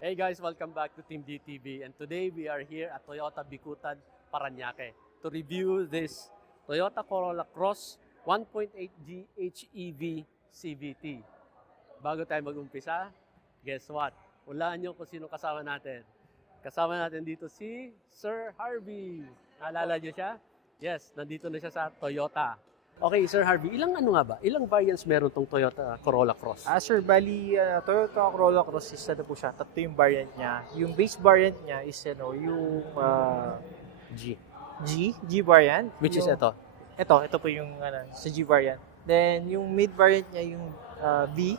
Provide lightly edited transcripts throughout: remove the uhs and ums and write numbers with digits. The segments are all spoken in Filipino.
Hey guys, welcome back to Team DTV, and today we are here at Toyota Bicutan, Parañaque to review this Toyota Corolla Cross 1.8G HEV CVT. Bago tayo mag-umpisa, guess what? Hulaan nyo kung sino kasama natin. Kasama natin dito si Sir Harvey. Naalala nyo siya? Yes, nandito na siya sa Toyota. Okay, Sir Harvey, ilang Ilang variants meron tong Toyota Corolla Cross? Sir, bali, Toyota Corolla Cross is po siya. Tatlo yung variant niya. Yung base variant niya is yung G variant. Which is ito? Ito po yung sa G variant. Then, yung mid variant niya yung V.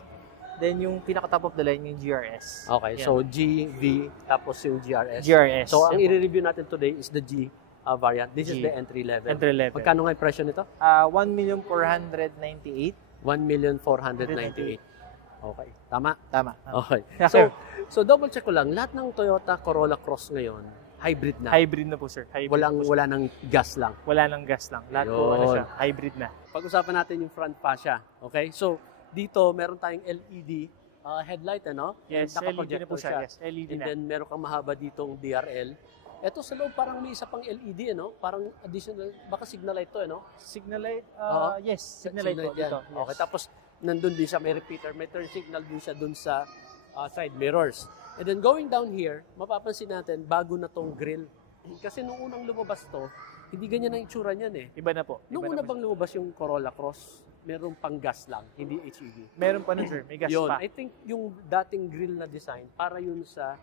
Then, yung pinaka-top of the line yung GRS. Okay, so G, V, tapos yung GRS. GRS. So, ang i-review natin today is the G variant. This is the entry level. Entry level. Magkano nga yung presyo nito? 1,498,000. 1,498,000. Okay. Tama? Tama. Okay. So double check ko lang, lahat ng Toyota Corolla Cross ngayon, hybrid na. Hybrid na po, sir. Hybrid Wala nang gas lang. Wala nang gas lang. Lahat po siya, hybrid na. Pag-usapan natin yung front fascia. Okay? So, dito meron tayong LED headlight, ano? Yes, LED na po siya. Yes, LED And na. then meron kang mahaba ditong DRL. Ito sa loob parang may isa pang LED, ano? Parang additional, baka signal light to, ano? Signal light? Yes, signal light po dito. Yes. Okay, tapos nandun din siya, may repeater, may turn signal din siya dun sa side mirrors. And then going down here, mapapansin natin, bago na tong grill. Kasi nung unang lumabas to, hindi ganyan ang itsura niyan eh. Iba na po. Nung una bang lumabas yung Corolla Cross, meron pang gas lang, hindi HEV. Meron pa nun, sir. May gas yun, pa. I think yung dating grill na design, para yun sa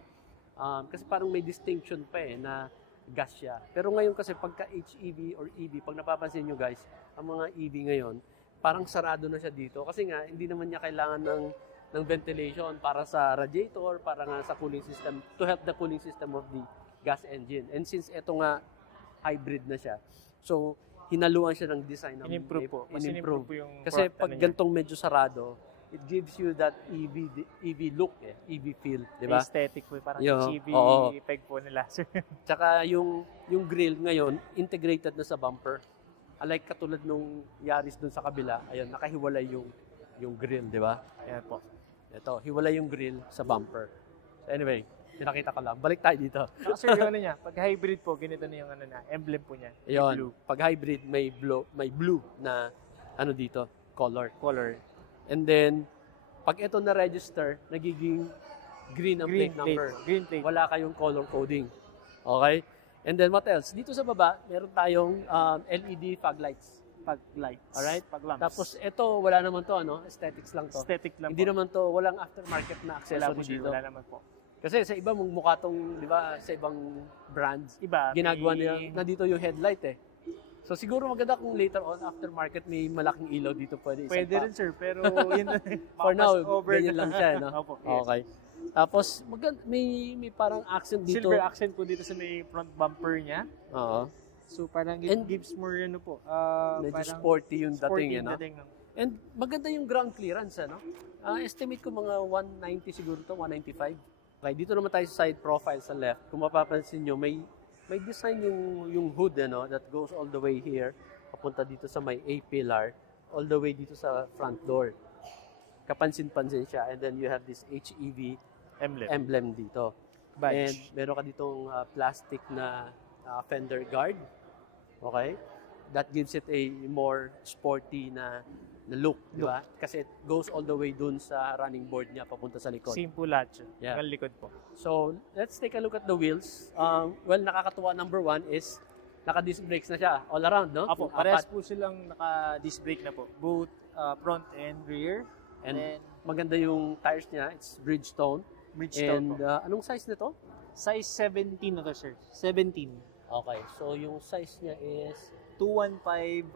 kasi parang may distinction pa na gas siya. Pero ngayon kasi pagka HEV or EV, pag napapansin nyo guys, ang mga EV ngayon, parang sarado na siya dito. Kasi nga, hindi naman niya kailangan ng ventilation para sa radiator, para nga sa cooling system, to help the cooling system of the gas engine. And since ito nga, hybrid na siya, so hinaluan siya ng design. In-improve po. In-improve. Yung kasi pag gantong medyo sarado, it gives you that EV look, EV feel, di ba? Aesthetic po, parang HEV peg po nila. Tsaka yung grill ngayon, integrated na sa bumper. Unlike katulad nung Yaris dun sa kabila, ayun, nakahiwalay yung grill, di ba? Ayan po. Ito, hiwalay yung grill sa bumper. So anyway, pinakita ko lang. Balik tayo dito. Sir, yung niya, pag hybrid po, ganito na yung emblem po niya. Ayun, pag hybrid, may blue na dito, color. And then, pag ito na-register, nagiging green ang plate number. Green plate. Wala kayong color coding. Okay? And then, what else? Dito sa baba, meron tayong LED fog lights. Alright? Fog lamps. Tapos, ito, wala naman to, aesthetics lang to. Aesthetic lang Hindi po. naman to, walang aftermarket na accessory dito. Wala naman po. Kasi sa iba, mukha tong, di ba, sa ibang brands, Iba, ginagawa nila, nandito yung headlight eh. So siguro maganda kung later on, aftermarket, may malaking ilaw dito pwede. Pwede rin, sir, pero yun for now, ganyan lang siya, no? Opo, yes. Okay. Tapos, may parang accent dito. Silver accent po dito sa may front bumper niya. Oo. So parang it gives more, medyo sporty yung dating, dating, And maganda yung ground clearance, estimate ko mga 190 siguro to, 195. Okay, dito naman tayo sa side profile sa left. Kung mapapansin nyo, may design yung hood, that goes all the way here, papunta dito sa may A-pillar, all the way dito sa front door. Kapansin-pansin siya. And then you have this HEV emblem dito. Badge. And meron ka ditong plastic na fender guard. Okay? That gives it a more sporty na look, di ba? Kasi it goes all the way dun sa running board niya papunta sa likod. Simple lahat siya. Yeah. Ang likod po. So, let's take a look at the wheels. Well, nakakatuwa number one is naka-disc brakes na siya all around, no? Apo, parehas po silang naka-disc brake na po. Both front and rear. And then, maganda yung tires niya. It's Bridgestone. And po. anong size nito? Size 17 na to, sir. 17. Okay. So, yung size niya is 215,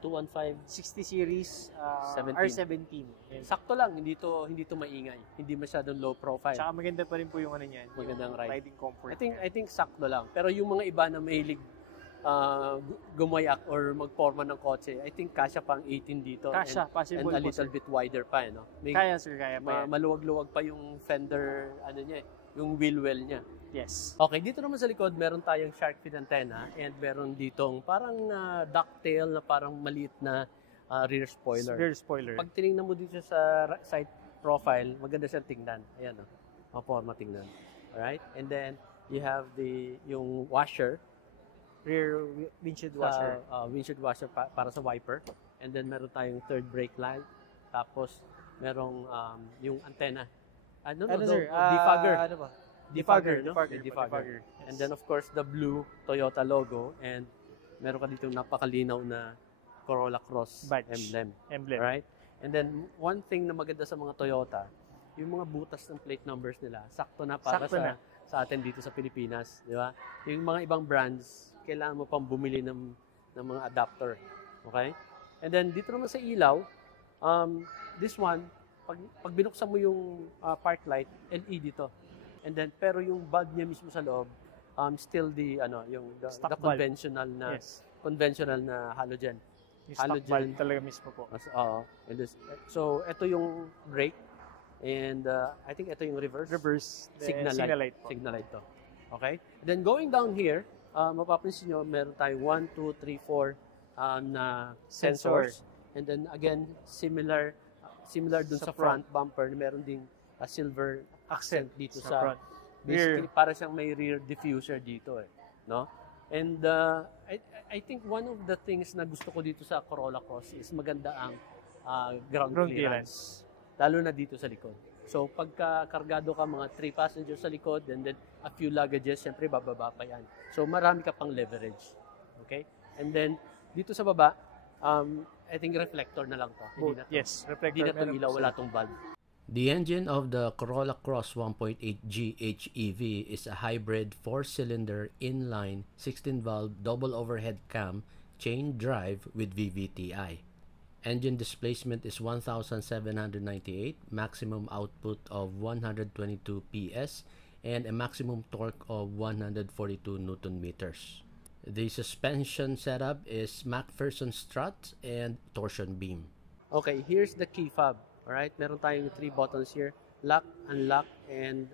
215, 60 series, 17. R17. Yan. Sakto lang, hindi to maingay. Hindi masyadong low profile. Tsaka maganda pa rin po yung ano niyan. Magandang yung ride. riding comfort. I think sakto lang. Pero yung mga iba na mahilig gumayak or magporma ng kotse, I think kasya pang 18 dito. Kasya, and possible a po, little sir. bit wider pa, no? Kaya, sir, kaya pa yan. Maluwag-luwag pa yung fender, yung wheel well niya. Yes. Okay, dito naman sa likod, meron tayong shark fin antenna and meron ditong parang ducktail na parang maliit na rear spoiler. Rear spoiler. Pag tinignan mo dito sa side profile, maganda siyang tingnan. Ayan, maporma tingnan. Alright? And then, you have yung washer, Rear windshield washer. windshield washer para sa wiper. And then meron tayong third brake light. Tapos merong yung antenna. Sir? Defogger. Ano ba? Defogger, no? Defogger. Defogger. Yes. And then of course the blue Toyota logo and meron ka dito napakalinaw na Corolla Cross Badge. emblem. Right? And then one thing na maganda sa mga Toyota, yung mga butas ng plate numbers nila, sakto na para sa atin dito sa Pilipinas, di ba? Yung mga ibang brands, kailangan mo pang bumili ng mga adapter. Okay? And then, dito naman sa ilaw, this one, pag binuksan mo yung park light, LED to. And then, pero yung bulb niya mismo sa loob, still the conventional na conventional na halogen. Yung stock bulb talaga mismo po. So, ito yung brake. And I think ito yung reverse signal light. Signal light to. Okay? And then, going down here, mapapansin nyo, meron tayong 1, 2, 3, 4 na sensors. And then again, similar dun sa front bumper, meron ding silver accent dito sa front. Basically, para siyang may rear diffuser dito no? And I think one of the things na gusto ko dito sa Corolla Cross is maganda ang ground clearance. Lalo na dito sa likod. So, pagka kargado ka mga 3 passengers sa likod and then a few luggages, syempre bababa pa yan. So, marami ka pang leverage. Okay? And then, dito sa baba, I think reflector na lang to. Yes, Hindi reflector. na to ilaw, wala tong bulb. The engine of the Corolla Cross 1.8G HEV is a hybrid 4-cylinder inline 16-valve double overhead cam chain drive with VVTi. Engine displacement is 1,798, maximum output of 122 PS, and a maximum torque of 142 Newton meters. The suspension setup is McPherson strut and torsion beam. Okay, here's the key fob. Alright, meron tayong 3 buttons here. Lock, unlock, and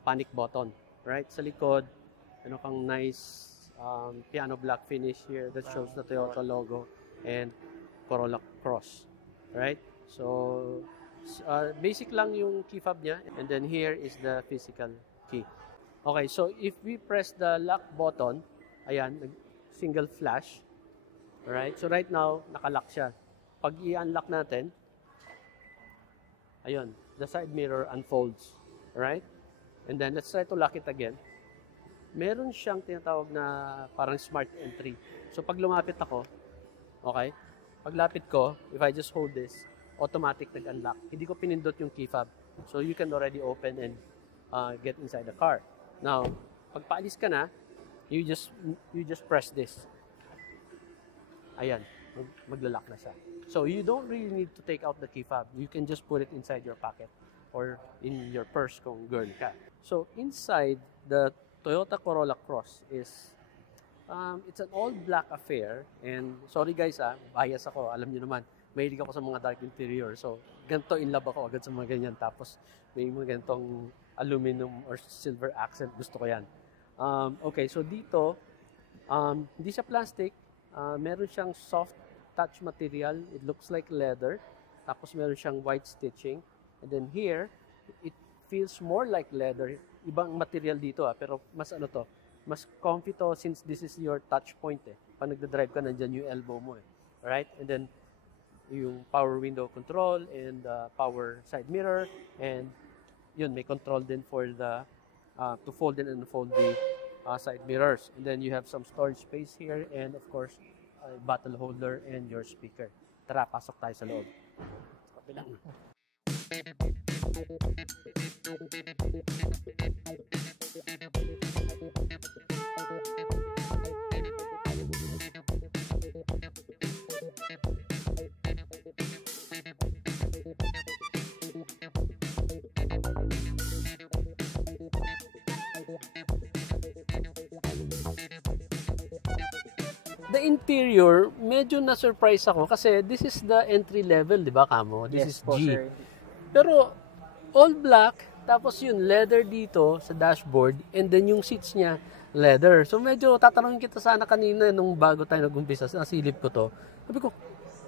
panic button. Right, sa likod, kang nice piano black finish here that shows the Toyota logo and Corolla Cross. Right? So, basic lang yung key fob niya. And then here is the physical key. Okay, so if we press the lock button, ayan, single flash. Alright? So right now, nakalock siya. Pag i-unlock natin, ayun, the side mirror unfolds. Alright? And then let's try to lock it again. Meron siyang tinatawag na parang smart entry. So pag lumapit ako, okay, paglapit ko, if I just hold this, automatic nag-unlock. Hindi ko pinindot yung key fob. So you can already open and get inside the car. Now, pag paalis ka na, you just press this. Ayan, magla-lock na siya. So you don't really need to take out the key fob. You can just put it inside your pocket or in your purse kung girl ka. So inside the Toyota Corolla Cross is it's an all black affair, and sorry guys bias ako, alam niyo naman, mahilig ako sa mga dark interior, so ganito in love ako agad sa mga ganyan, tapos may mga ganitong aluminum or silver accent, gusto ko yan. Okay, so dito hindi siya plastic, meron siyang soft touch material, it looks like leather, tapos meron siyang white stitching, and then here it feels more like leather, ibang material dito pero mas comfy to since this is your touch point Pag nagda-drive ka, nandyan yung elbow mo Alright? And then, yung power window control and power side mirror. And yun, may control din for the to fold and unfold the side mirrors. And then you have some storage space here and of course, a bottle holder and your speaker. Tara, pasok tayo sa loob. Kapilang. the interior, medyo na-surprise ako kasi this is the entry level, di ba, Kamo? This Yes is po, G. sir. Pero, all black, tapos yun, leather dito sa dashboard, and then yung seats niya, leather. So, medyo tatanungin kita sana kanina nung bago tayo nag-umpisa, nasilip ko to. Sabi ko,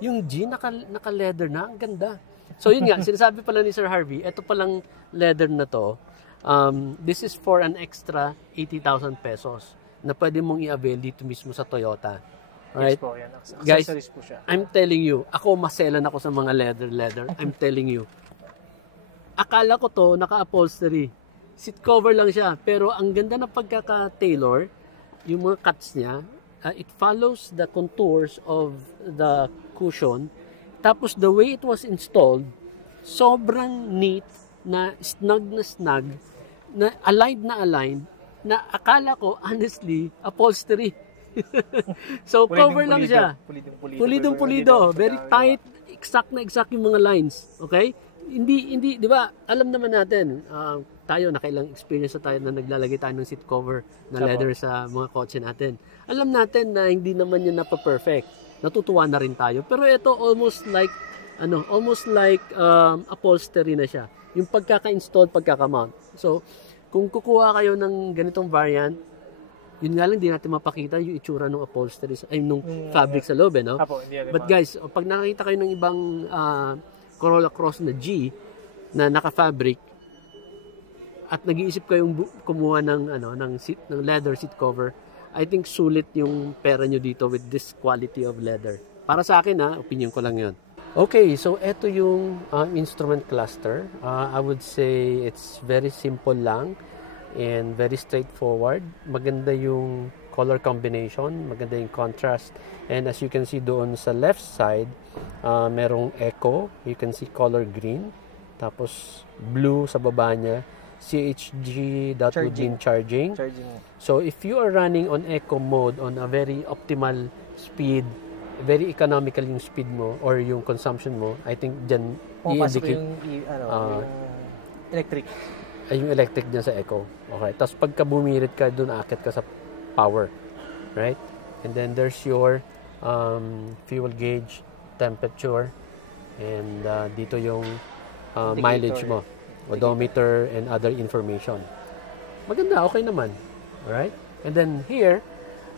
yung G, naka-leather na, ang ganda. So, yun nga, sinasabi pala ni Sir Harvey, ito palang leather na to, this is for an extra 80,000 pesos na pwede mong i-avail dito mismo sa Toyota. Right? Yes po, yan. Guys, Accessories po siya. I'm telling you, ako maselan ako sa mga leather. I'm telling you. Akala ko to, naka-upholstery. Seat cover lang siya. Pero ang ganda na pagkaka-tailor, yung mga cuts niya, it follows the contours of the cushion. Tapos the way it was installed, sobrang neat, na snug, na aligned, na akala ko, honestly, upholstery. So, cover lang siya. Pulidong-pulido. Very tight, exact yung mga lines. Okay? Hindi, di ba, alam naman natin, tayo, nakailang experience na tayo na naglalagay tayo ng seat cover na leather sa mga kotse natin. Alam natin na hindi naman yun perfect. Natutuwa na rin tayo. Pero ito, almost like upholstery na siya. Yung pagkaka-install, pagkaka-mount. So, kung kukuha kayo ng ganitong variant, yun nga lang, di natin mapakita yung itsura ng upholstery, nung fabric sa loob, no? But guys, pag nakita kayo ng ibang Corolla Cross na G na naka-fabric at nag-iisip kayong kumuha ng leather seat cover, I think sulit yung pera nyo dito with this quality of leather. Para sa akin, opinion ko lang yun. Okay, so ito yung instrument cluster. I would say it's very simple lang and very straightforward. Maganda yung color combination, maganda yung contrast. And as you can see doon sa left side, merong eco. You can see color green. Tapos blue sa baba niya. CHG that would mean charging. So if you are running on eco mode on a very optimal speed, very economical yung speed mo or yung consumption mo, I think dyan i-indicate yung electric. Yung electric dyan sa eco. Okay. Tapos pagka bumirit ka, dun aakit ka sa power. Right? And then there's your fuel gauge, temperature, and dito yung mileage mo, odometer, and other information. Maganda, okay naman. Alright? And then here,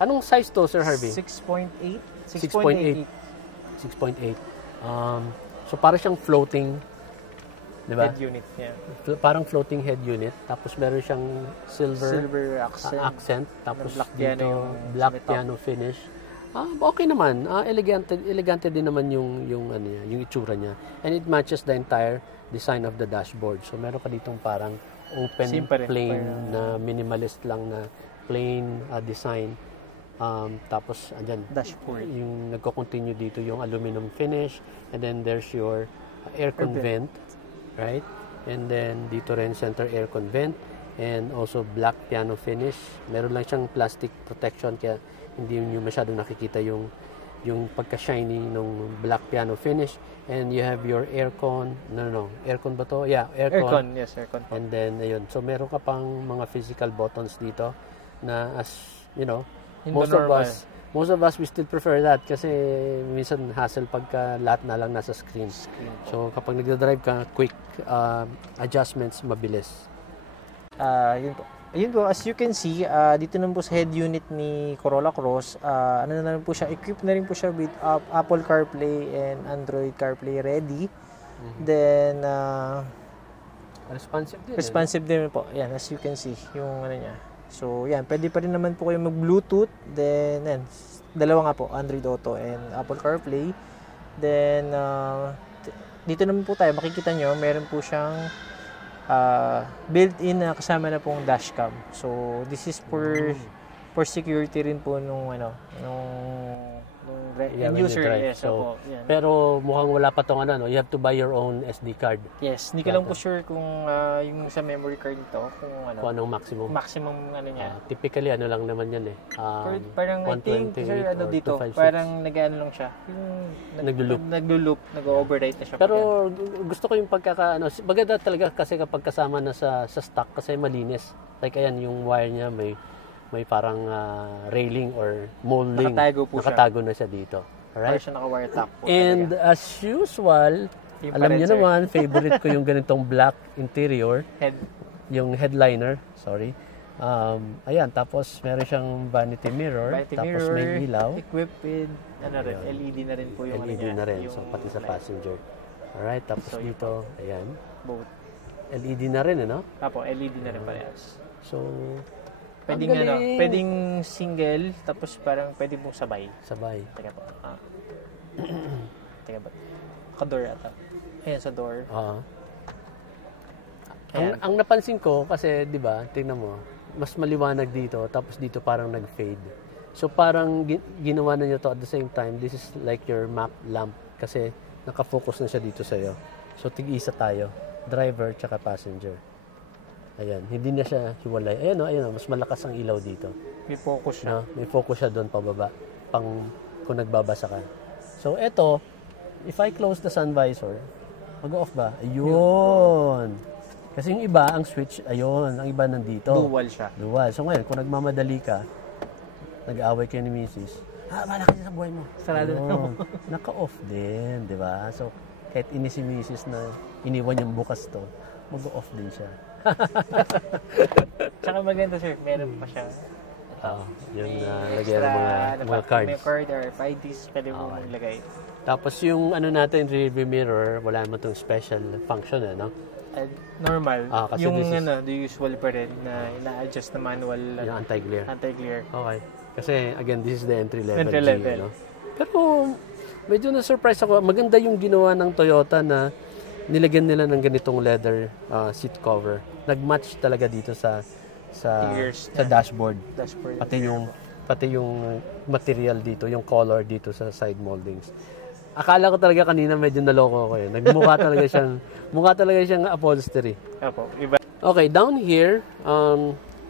anong size to, Sir Harvey? 6.8. 6.8. So, para siyang floating, di ba? Head unit, yeah. Parang floating head unit. Tapos, meron siyang silver accent. Tapos, black piano finish. Okay naman. Elegante din naman yung itsura niya. And it matches the entire design of the dashboard. So, meron ka ditong parang open, plain na minimalist lang na plain design. Tapos, andyan, dashboard. Yung nagko-continue dito yung aluminum finish. And then, there's your aircon vent. Right? And then, dito rin center aircon vent. And also, black piano finish. Meron lang siyang plastic protection kaya hindi nyo masyadong nakikita yung pagka-shiny ng black piano finish. And you have your aircon. No. Aircon ba to? Yeah, aircon. Yes, aircon. And then, ayun. So, meron ka pang mga physical buttons dito na as, you know, most of us, we still prefer that kasi minsan hassle pagka lahat na lang nasa screen. So, kapag nagdadrive ka, quick adjustments, mabilis. Ayun po, as you can see, dito naman po sa head unit ni Corolla Cross, ano na rin po siya, equipped na rin po siya with Apple CarPlay and Android CarPlay ready. Then, responsive din po. Yan, as you can see, yung ano niya. So, yan, pwede pa rin naman po kayo mag-Bluetooth. Then, yan, dalawa nga po, Android Auto and Apple CarPlay. Then, dito naman po tayo, makikita nyo, meron po siyang built-in na kasama na pong dashcam. So, this is for security rin po nung user. Yes, so, pero mukhang wala pa tong you have to buy your own SD card. Yes, hindi ko lang po sure kung yung sa memory card nito kung anong maximum niya. Typically lang naman yan parang I think sir, dito, parang nag-ano lang siya. Yung nag-overwrite na siya. Pero gusto ko yung maganda talaga kasi kapag kasama na sa stock kasi malinis. Like ayan, yung wire niya may may parang railing or molding. Nakatago po siya. Nakatago na siya dito. Para Alright? siya naka-wire top po. And as usual, Yung alam pa rin, niyo sir. naman, favorite ko yung ganitong black interior, Head. yung headliner, sorry. Ayan, tapos meron siyang vanity mirror, Vanity tapos mirror, may ilaw. equipped with LED na rin po yung LED ano niya, na rin, yung so pati sa light. passenger. Alright, tapos So, yun dito, ayan, Both. LED na rin, ano? Apo, LED na rin parehas. So, Pwedeng ang ano, galing. pwedeng single, tapos parang pwede pong sabay. Sabay. Teka po. Teka ba? Ka-door ata. Ayan sa door. Oo. Ayan. Ang napansin ko, kasi, di ba, tingnan mo, mas maliwanag dito, tapos dito parang nag-fade. So, parang ginawa na nyo to at the same time, this is like your map lamp, kasi nakafocus na siya dito sa'yo. So, tig-isa tayo, driver tsaka passenger. Ayan, hindi na siya hiwalay. Ayan o, mas malakas ang ilaw dito. May focus siya. No? May focus siya doon pababa, pang kung nagbabasa ka. So, eto, if I close the sun visor, mag-off ba? Ayun! Kasi yung iba, ang switch, ayun, ang iba nandito. Dual siya. Dual. So ngayon, kung nagmamadali ka, nag-aaway kayo ni Mrs., bala ka sa buhay mo. Sarado na Ayun. Naka-off din, di ba? So, kahit inis si Mrs. na iniwan yung bukas to, mag-off din siya. Tsaka maganda sir, meron pa siya. Yung lagyan ng mga cards. May card or FIDs, pwede mo maglagay. Tapos yung ano natin, rearview mirror, wala naman itong special function, no? Normal. Kasi Yung this is- the usual pa rin na ina-adjust na manual Yung anti-glare. anti-glare. Okay. Kasi, again, this is the entry level. Entry G, level. no? Pero, medyo na-surprise ako. Maganda yung ginawa ng Toyota na nilagyan nila ng ganitong leather seat cover. Nag-match talaga dito sa Ears sa dashboard. Dashboard. Pati yung material dito, yung color dito sa side moldings. Akala ko talaga kanina medyo naloko ako eh. Mukha talaga siyang upholstery. Opo, iba. Okay, down here,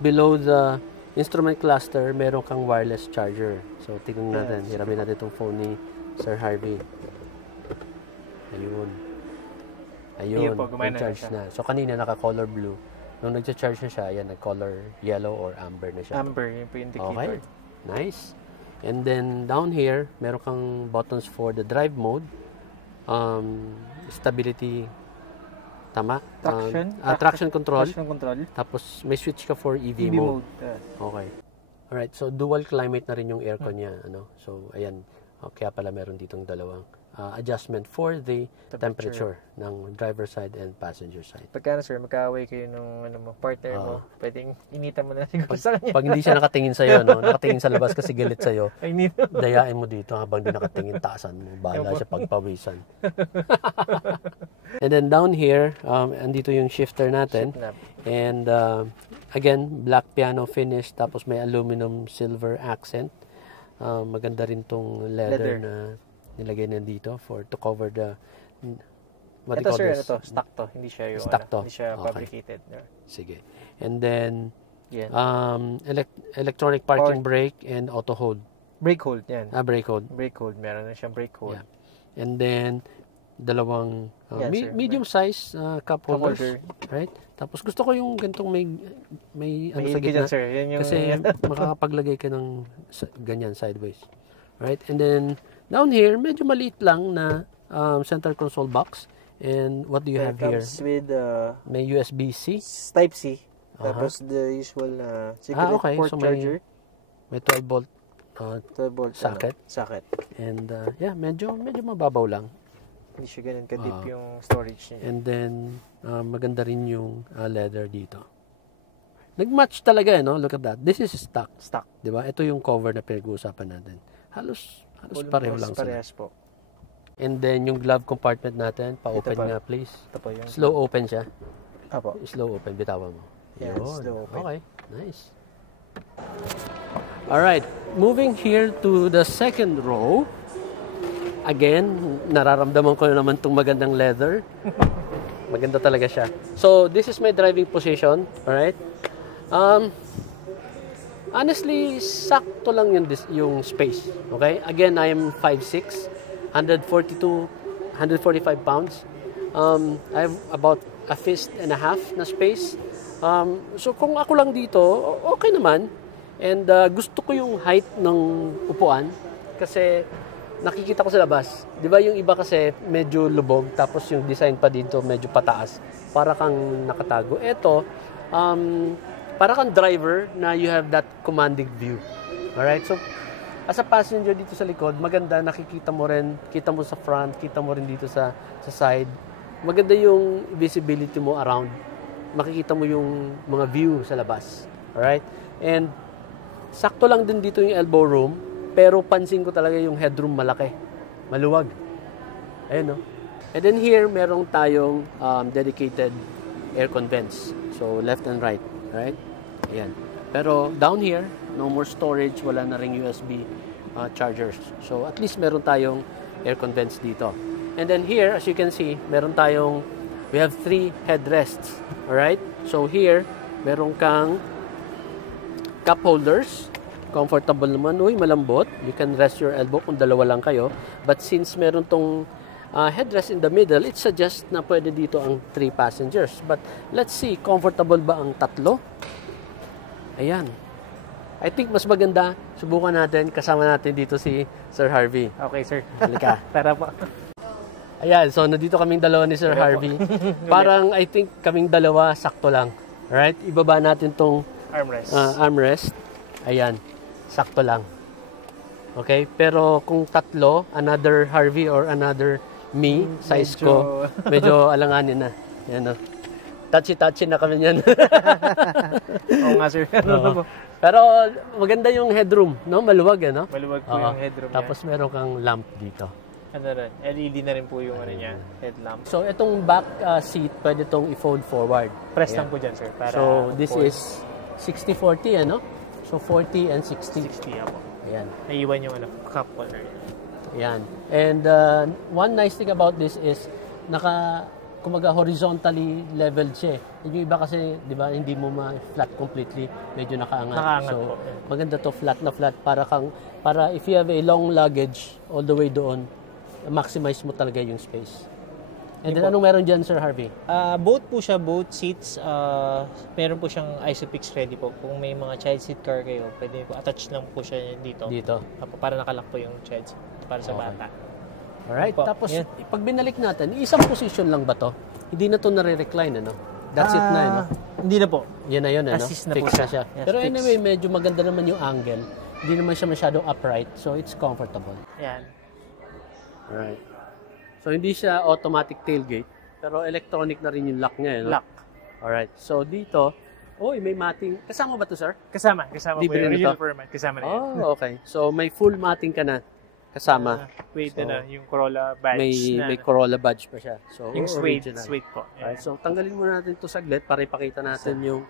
below the instrument cluster, meron kang wireless charger. So, tingnan natin. Hiramin natin itong phone ni Sir Harvey. Ayun. Ayun po, gumana na nag-charge siya. na. So, kanina naka-color blue. Nung nag-charge na siya, ayan, nag-color yellow or amber na siya. Amber, yun po yung indicator. Okay. Nice. And then, down here, meron kang buttons for the drive mode. Stability, tama? Traction control. Traction control. Tapos, may switch ka for EV, EV mode. mode. Okay. Alright, so dual climate na rin yung aircon niya. So, ayan. Kaya pala meron ditong dalawang adjustment for the temperature ng driver side and passenger side. Pagka sir, magkaaway kayo nung partner mo, pwedeng initan mo na siguro sa kanya. Pag hindi siya nakatingin sa'yo, nakatingin sa labas kasi galit sa'yo, Ay, nito. dayain mo dito habang di nakatingin, taasan mo. Bahala siya pagpawisan. And then down here, andito yung shifter natin. And again, black piano finish, tapos may aluminum silver accent. Maganda rin tong leather na nilagay na dito to cover the what do you Ito call sir, this? stock to. Hindi siya yung Stock to. hindi siya Okay. fabricated. Sige. And then Yan. electronic parking brake and auto hold. Brake hold, yan. Brake hold. Brake hold, meron na siyang brake hold. Yeah. And then dalawang Yan, sir. medium size cup holders, holder. right? Tapos gusto ko yung gantong may ano May sa ilki gitna. dyan, sir. Yan yung, Kasi makakapaglagay ka ng ganyan sideways. Right? And then down here, medyo maliit lang na center console box. And what do you have here? comes with May USB-C. Type-C. Tapos the usual cigarette okay. port So charger. May 12 volt 12 volt socket. socket. And yeah, medyo mababaw lang. Hindi siya ganun ka-deep yung storage niya. And then maganda rin yung leather dito. Nag-match talaga no? Look at that. This is stock. Stock. 'Di ba? Ito yung cover na pinag-uusapan natin. Halos pareho lang sila. Parehas po. And then yung glove compartment natin, pa-open Ito pa. nga please. Ito po yung Slow open siya. Apo. Slow open, bitawan mo. Yan, Yun. slow open. Okay, nice. Alright, moving here to the second row. Again, nararamdaman ko na naman itong magandang leather. Maganda talaga siya. So, this is my driving position. Alright. Honestly, sakto lang yung space. Okay? Again, I am 5'6", 145 pounds. I have about a fist and a half na space. So, kung ako lang dito, okay naman. And gusto ko yung height ng upuan kasi nakikita ko sa labas. Di ba yung iba kasi medyo lubog tapos yung design pa dito medyo pataas. Para kang nakatago. Ito, para kang driver na you have that commanding view. Alright? So, as a passenger dito sa likod, maganda, nakikita mo rin, kita mo sa front, kita mo rin dito sa side. Maganda yung visibility mo around. Makikita mo yung mga view sa labas. Alright? And, sakto lang din dito yung elbow room, pero pansin ko talaga yung headroom malaki. Maluwag. Ayun, no? And then here, merong tayong dedicated aircon vents. So, left and right. Right? Ayan. Pero down here, no more storage, wala na ring USB chargers. So, at least meron tayong aircon vents dito. And then here, as you can see, we have 3 headrests. Alright? So, here, meron kang cup holders. Comfortable naman. Uy, malambot. You can rest your elbow kung dalawa lang kayo. But since meron tong headrest in the middle, it suggests na pwede dito ang 3 passengers. But let's see, comfortable ba ang 3? Ayan. I think mas maganda, subukan natin, kasama natin dito si Sir Harvey. Okay, sir. Halika. Tara po. Ayan, so nandito kaming dalawa ni Sir Harvey. Parang I think kaming dalawa, sakto lang. Alright? Ibaba natin tong armrest. Ayan, sakto lang. Okay? Pero kung 3, another Harvey or another me, size ko, medyo alanganin na. Yan, no? Touchy-touchy na kami yan. Oo nga, sir. Pero maganda yung headroom, no? Maluwag, no? Maluwag po yung headroom niya. Tapos meron kang lamp dito. Ano rin? LED na rin po yung niya, headlamp. So, itong back seat, pwede itong i-fold forward. Press lang po dyan, sir. Para so, this is 60-40, ano? So, 40 and 60. 60, ako. Ayan. Naiiwan yung cup holder. Ayan. And one nice thing about this is, kumaga horizontally leveled siya. Yung iba kasi, di ba, hindi mo ma-flat completely. Medyo nakaangat. Nakaangat so, po. Maganda to flat na flat para if you have a long luggage all the way doon, maximize mo talaga yung space. And then, anong meron dyan, Sir Harvey? Both po siya, both seats. Meron po siyang ISOFIX ready po. Kung may mga child seat car kayo, pwede po, attach lang po siya dito. Para nakalak po yung child seat para sa bata. Alright, tapos pag binalik natin, isang position lang ba to? Hindi na to nare-recline, ano? That's it na, ano? Hindi na po. Yan na yun, ano? Assist na Fix po na siya. Yes, Pero fix. anyway, medyo maganda naman yung angle. Hindi naman siya masyadong upright, so it's comfortable. Yan. Alright. So, hindi siya automatic tailgate, pero electronic na rin yung lock niya, no? Lock. Alright. So, dito, may matting. Kasama ba to, sir? Kasama po Libre yung na original to? format. Kasama na yan. Oh, okay. So, may full matting ka na kasama. Wait So, na yung Corolla badge May Corolla badge pa siya. So, yung suede original. po. Alright, so, tanggalin muna natin ito saglit para ipakita natin yung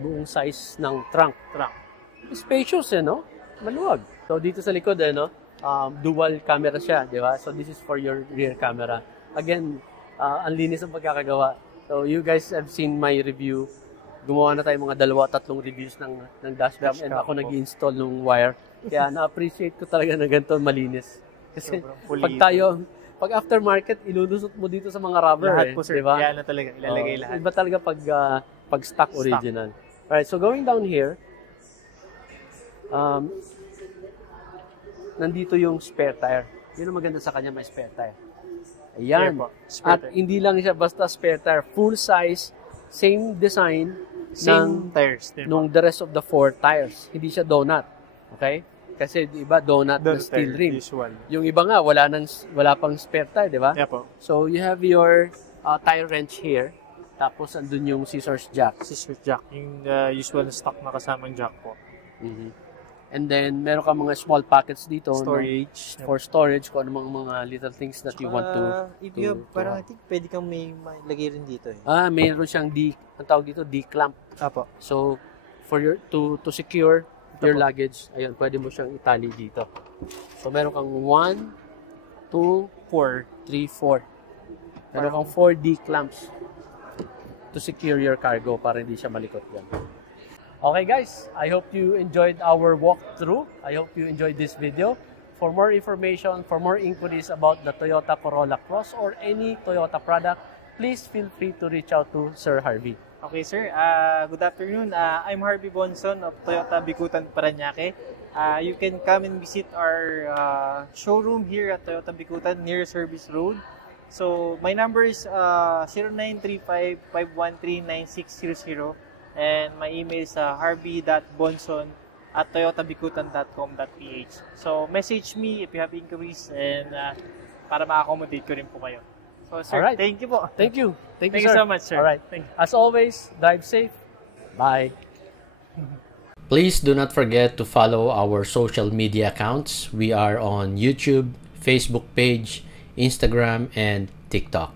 buong size ng trunk. Spacious, no? Maluwag. So, dito sa likod, no? Dual camera siya, di ba? So, this is for your rear camera. Again, ang linis ng pagkakagawa. So, you guys have seen my review. Gumawa na tayo mga 2-3 reviews ng dashcam and ako nag-install ng wire. Kaya na-appreciate ko talaga na ganito malinis. Kasi pag aftermarket, ilulusot mo dito sa mga rubber. Lahat po, sir. Diba? Kaya na talaga, ilalagay lahat. Iba talaga pag stock original. Alright, so going down here, nandito yung spare tire. Yun ang maganda sa kanya, may spare tire. Ayan. At hindi lang siya basta spare tire. Full size, same design, same tires. Nung the rest of the 4 tires. Hindi siya donut. Okay? Kasi di ba donut na steel rim. Yung iba nga wala pang spare tire, di ba? Yeah po. So you have your tire wrench here. Tapos andun yung scissors jack. Scissors jack, yung usual stock na kasamang jack po. And then meron ka mga small pockets dito, storage for storage kung ano mga little things that you want to. If you have, parang I think pwede kang may lagay rin dito eh. Mayroon siyang ang tawag dito D-clamp. Apo. So for your to secure your luggage, ayun, pwede mo siyang itali dito. So meron kang 1, 2, 4, 3, 4. Meron kang 4 D-clamps to secure your cargo para hindi siya malikot yan. Okay guys, I hope you enjoyed our walkthrough. I hope you enjoyed this video. For more information, for more inquiries about the Toyota Corolla Cross or any Toyota product, please feel free to reach out to Sir Harvey. Okay, sir. Good afternoon. I'm Harvey Bonson of Toyota Bicutan, Parañaque. You can come and visit our showroom here at Toyota Bicutan near Service Road. So my number is 0935-513-9600 and my email is harvey.bonson@toyotabicutan.com.ph. So message me if you have inquiries and para ma-accommodate ko rin po kayo. So sir, Alright. thank you po. Thank you. Thank you, Thank you sir. so much, sir. All right. Thank you. As always, drive safe. Bye. Please do not forget to follow our social media accounts. We are on YouTube, Facebook page, Instagram, and TikTok.